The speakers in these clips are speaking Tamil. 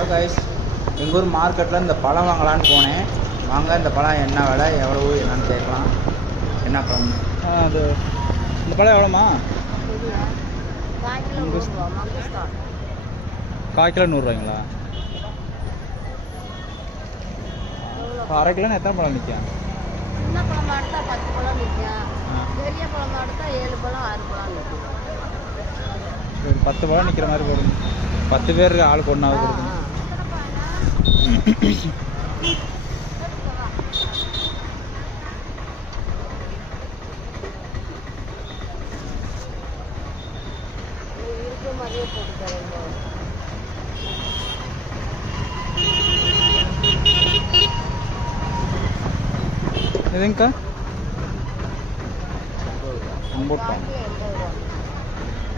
ஹலோ கைஸ், எங்கள் ஊர் மார்க்கெட்டில் இந்த பழம் வாங்கலான்னு போனேன். வாங்க இந்த பழம் என்ன விலை, எவ்வளவு என்னன்னு கேட்கலாம். என்ன பழம்? அது இந்த பழம் எவ்வளோம்மா? கால் கிலோ 100 ரூபாய்ங்களா? அரை கிலோன்னு எத்தனை பழம் நிற்கும்? சின்ன பழமாக எடுத்தால் 10 பழம் நிற்கும். பெரிய பழமாக எடுத்தால் 7 பழம் 6 பழம் நிற்கும். 10 பழம் நிற்கிற மாதிரி போடுங்க. 10 பேர் ஆளுக்கு ஒன்றாவது கொடுக்கணும். இருக்க மாதிரியே போட்டு தரேன். எதுங்கக்கா? 50 ரூபா.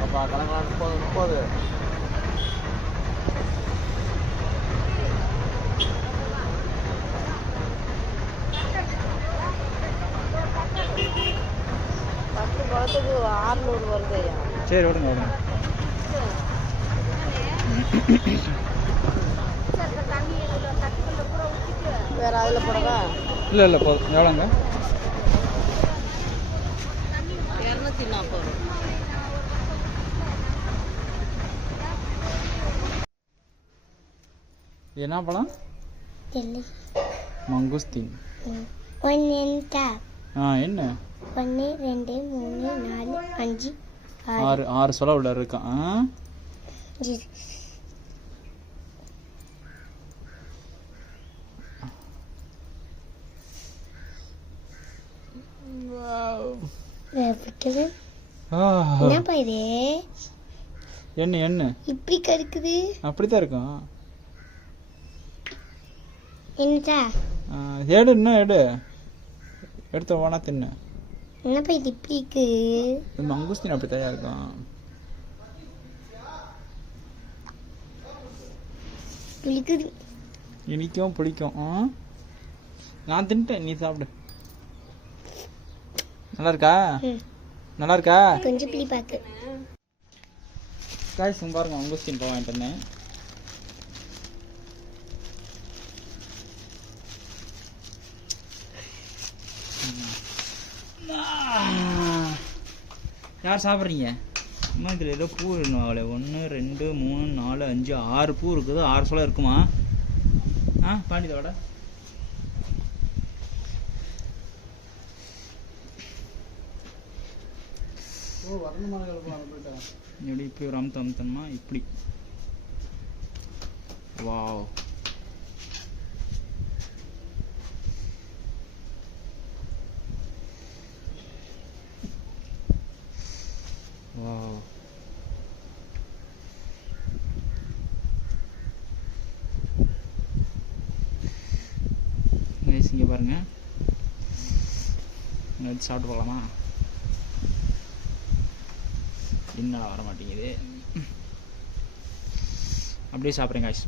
அப்போ கணக்கு 30. பழத்துக்கு 600 வருது. சரி விடுங்க விடுங்க. வேற அதில் போடவா? இல்லை இல்லை போதும். எவ்வளோங்க? 240. என்ன பழம்? மங்குஸ்தீன். என்ன 1 2 3 4 5 6 சொல்ல உள்ள இருக்கான். என்னப்பா இது? என்ன இப்படி கருக்குது? அப்படித்தான் இருக்கும். என்னடா எடு, இன்னும் எடுத்து ஓனா தின்னு. என்னப்பா இது இப்படி இருக்கு? மங்குஸ்தீன் அப்படித்தான் இருக்கும். புளிக்குது. இனிக்கும் பிடிக்கும். நான் தின்ட்டேன், நீ சாப்பிடு. நல்லா இருக்கா? நல்லா இருக்கா? கொஞ்சம் புளி பாக்கு. காய் பாருங்க, மங்குஸ்தீன் பழம் வாங்கிட்டு வந்தேன். யார் சாப்பிட்றீங்க? இன்னும் இதில் ஏதோ பூ இருக்கணும். அவளை 1 2 3 4 5 6 பூ இருக்குது. 6 சொல்ல இருக்குமா? பாண்டிதோட எப்படி இப்படி ஒரு அமுத்தமா இப்படி. Wow, wow. இங்கே பாருங்க, எடுத்து சாப்பிட்டு போகலாமா? என்ன வர மாட்டேங்குது. அப்படியே சாப்பிட்றேன் காய்ஸ்.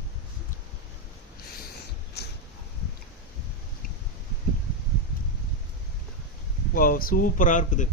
வா, சூப்பராக இருக்குது.